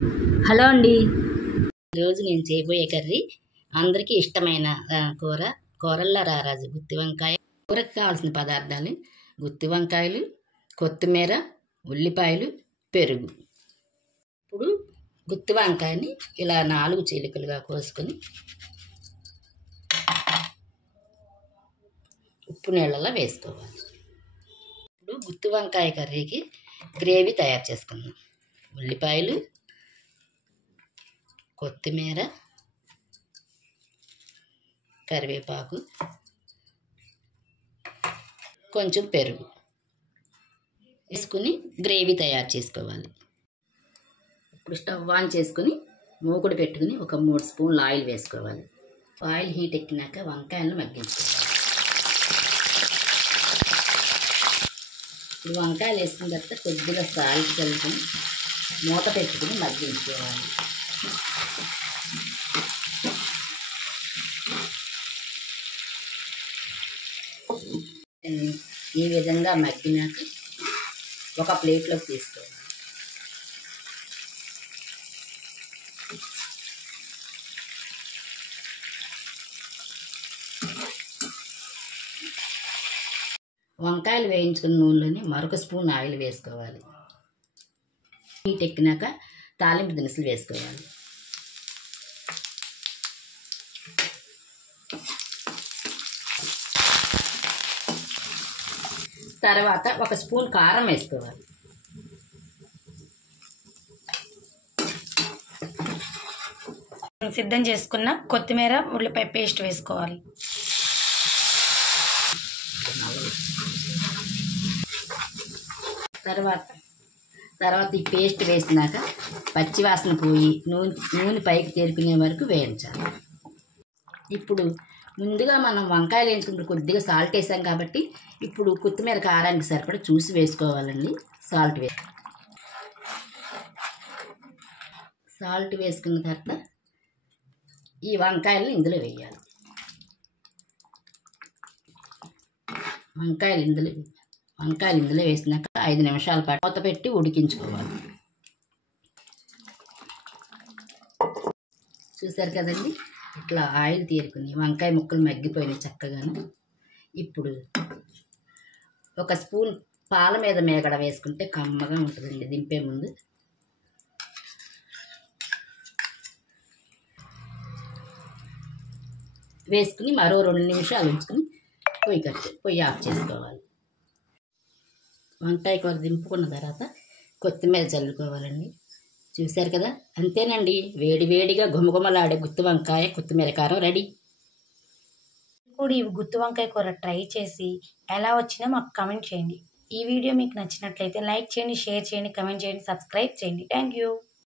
Hello అండి. ఈరోజు నేను చేయబోయే కర్రీ అందరికీ ఇష్టమైన కూర కూరల్లో రారాజు గుత్తి వంకాయ. కూరకు కావాల్సిన పదార్థాలు: గుత్తి వంకాయలు, కొత్తిమీర, ఉల్లిపాయలు, పెరుగు. ఇప్పుడు గుత్తి వంకాయని ఇలా 4 చీలికలుగా కోసుకొని ఉప్పు నీళ్ళలో వేసుకోవాలి. ఇప్పుడు గుత్తి వంకాయ కర్రీకి గ్రేవీ తయారు చేసుకుందాం. ఉల్లిపాయలు, కొత్తిమీర, కరివేపాకు, కొంచెం పెరుగు వేసుకుని గ్రేవీ తయారు చేసుకోవాలి. ఇప్పుడు స్టవ్ ఆన్ చేసుకుని మూకుడు పెట్టుకుని ఒక 3 స్పూన్లు ఆయిల్ వేసుకోవాలి. ఆయిల్ హీట్ ఎక్కినాక వంకాయలను మగ్గించుకోవాలి. ఇప్పుడు వంకాయలు వేసుకున్న తర్వాత కొద్దిగా సాల్ట్ కలుపుకొని మూత పెట్టుకుని మగ్గించుకోవాలి. ఈ విధంగా మగ్గినాక ఒక ప్లేట్లోకి తీసుకోవాలి. వంకాయలు వేయించుకున్న నూనెలోని మరొక స్పూన్ ఆయిల్ వేసుకోవాలి. హీట్ ఎక్కినాక తాలింపు దినుసులు వేసుకోవాలి. తర్వాత ఒక స్పూన్ కారం వేసుకోవాలి. సిద్ధం చేసుకున్న కొత్తిమీర ఉల్లిపాయ పేస్ట్ వేసుకోవాలి. తర్వాత ఈ పేస్ట్ వేసినాక పచ్చివాసన పోయి నూనె పైకి తేరుకునే వరకు వేయించాలి. ఇప్పుడు ముందుగా మనం వంకాయలు వేయించుకుంటూ కొద్దిగా సాల్ట్ వేసాం కాబట్టి ఇప్పుడు కొత్తిమీర కారానికి సరిపడా చూసి వేసుకోవాలండి. సాల్ట్ వేసుకున్న తర్వాత ఈ వంకాయలను ఇందులో వేయాలి. వంకాయలు ఇందులో వేసినాక 5 నిమిషాల పాటు మూత పెట్టి ఉడికించుకోవాలి. చూసారు కదండి, ఇట్లా ఆయిల్ తీరుకుని వంకాయ ముక్కలు మగ్గిపోయినాయి చక్కగాను. ఇప్పుడు ఒక స్పూన్ పాల మీద మేగడ వేసుకుంటే కమ్మగా ఉంటుందండి. దింపే ముందు వేసుకుని మరో 2 నిమిషాలు ఉంచుకుని పొయ్యి ఆఫ్ చేసుకోవాలి. వంకాయ కూర దింపుకున్న తర్వాత కొత్తిమీర చల్లుకోవాలండి. చూశారు కదా, అంతేనండి, వేడివేడిగా గుమగుమలాడే గుత్తి వంకాయ కొత్తిమీర కారం రెడీ. ఇప్పుడు ఈ గుత్తి వంకాయ కూర ట్రై చేసి ఎలా వచ్చినా మాకు కమెంట్ చేయండి. ఈ వీడియో మీకు నచ్చినట్లయితే లైక్ చేయండి, షేర్ చేయండి, కమెంట్ చేయండి, సబ్స్క్రైబ్ చేయండి. Thank you.